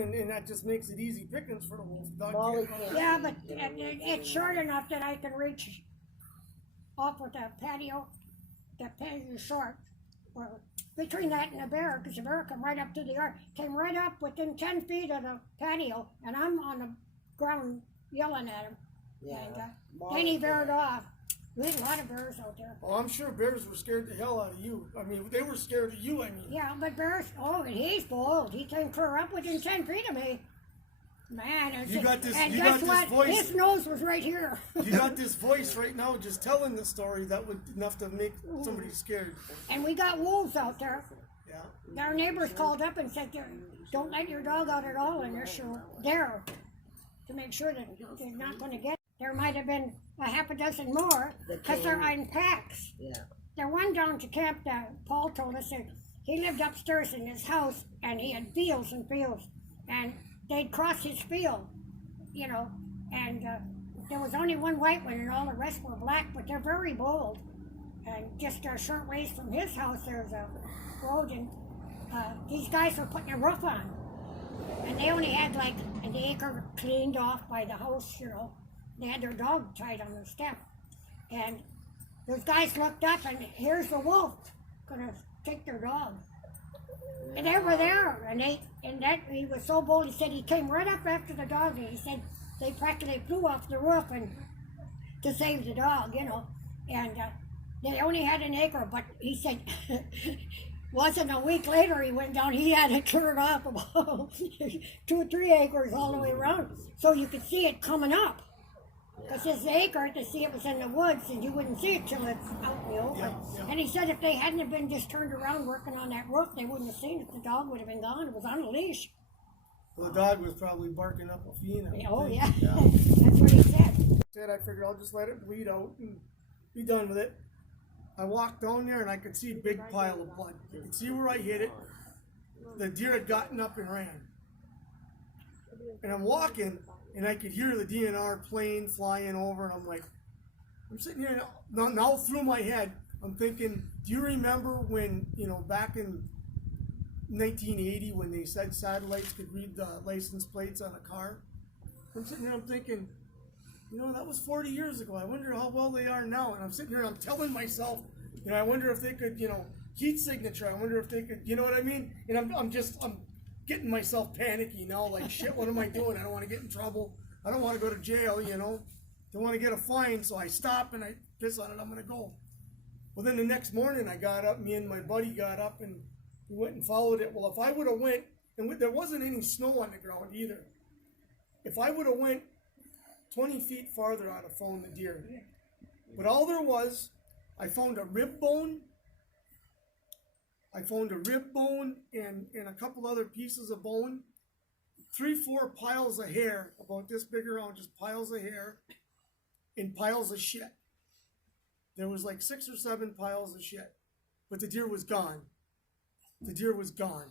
line, and that just makes it easy pickings for the wolf. Dog Molly can't- can't. Yeah, but it's short enough that I can reach off with the patio. The patio is short. Or between that and the bear, because the bear come right up to the yard, came right up within 10 feet of the patio, and I'm on the ground yelling at him. Yeah. And Molly then he can't. veered off. We had a lot of bears out there. Oh, I'm sure bears were scared the hell out of you. I mean, they were scared of you. I mean, Yeah, but bears, oh, and he's bold. He came clear up within 10 feet of me. Man, it's You got this- and you guess got this what? voice. His nose was right here. you got this voice right now, just telling the story that would enough to make somebody scared. And we got wolves out there. Yeah. Our neighbors called up and said, don't let your dog out at all unless you're there to make sure that they're not going to get. There might have been a half a dozen more because they're in packs. Yeah. There one down to camp that Paul told us that he lived upstairs in his house and he had fields and fields. And they'd cross his field, you know, and there was only one white one and all the rest were black, but they're very bold. And just a short ways from his house, there's a road, and these guys were putting a roof on. And they only had like an acre cleaned off by the house, you know. They had their dog tied on the step. And those guys looked up, and here's the wolf gonna take their dog. And they were there, and he was so bold. He said he came right up after the dog, and he said they practically flew off the roof and to save the dog, you know. And they only had an acre, but he said wasn't a week later he went down. He had it cleared off about 2 or 3 acres all the way around, so you could see it coming up. Because this acre, to see it was in the woods, and you wouldn't see it till it's out in the open. Yeah. And he said if they hadn't have been just turned around working on that roof, they wouldn't have seen it. The dog would have been gone. It was on a leash. Well, the dog was probably barking up a fiend. I would Oh, think. yeah. That's what he said. Said I figured I'll just let it bleed out and be done with it. I walked down there and I could see a big pile of blood. You could see where I hit it. The deer had gotten up and ran. And I'm walking and I could hear the DNR plane flying over, and I'm like, I'm sitting here now through my head, I'm thinking, do you remember when, you know, back in 1980 when they said satellites could read the license plates on a car? I'm sitting here, I'm thinking, you know, that was 40 years ago. I wonder how well they are now. And I'm sitting here and I'm telling myself, you know, I wonder if they could, you know, heat signature. I wonder if they could, you know what I mean? And I'm getting myself panicky now, like, shit, what am I doing? I don't want to get in trouble. I don't want to go to jail, you know. Don't want to get a fine. So I stop and I piss on it. I'm going to go. Well, then the next morning I got up, me and my buddy got up and we went and followed it. Well, if I would have went, and there wasn't any snow on the ground either. If I would have went 20 feet farther, I'd have found the deer. But all there was, I found a rib bone. I found a rib bone and a couple other pieces of bone. 3-4 piles of hair, about this big around, just piles of hair and piles of shit. There was like 6 or 7 piles of shit. But the deer was gone. The deer was gone.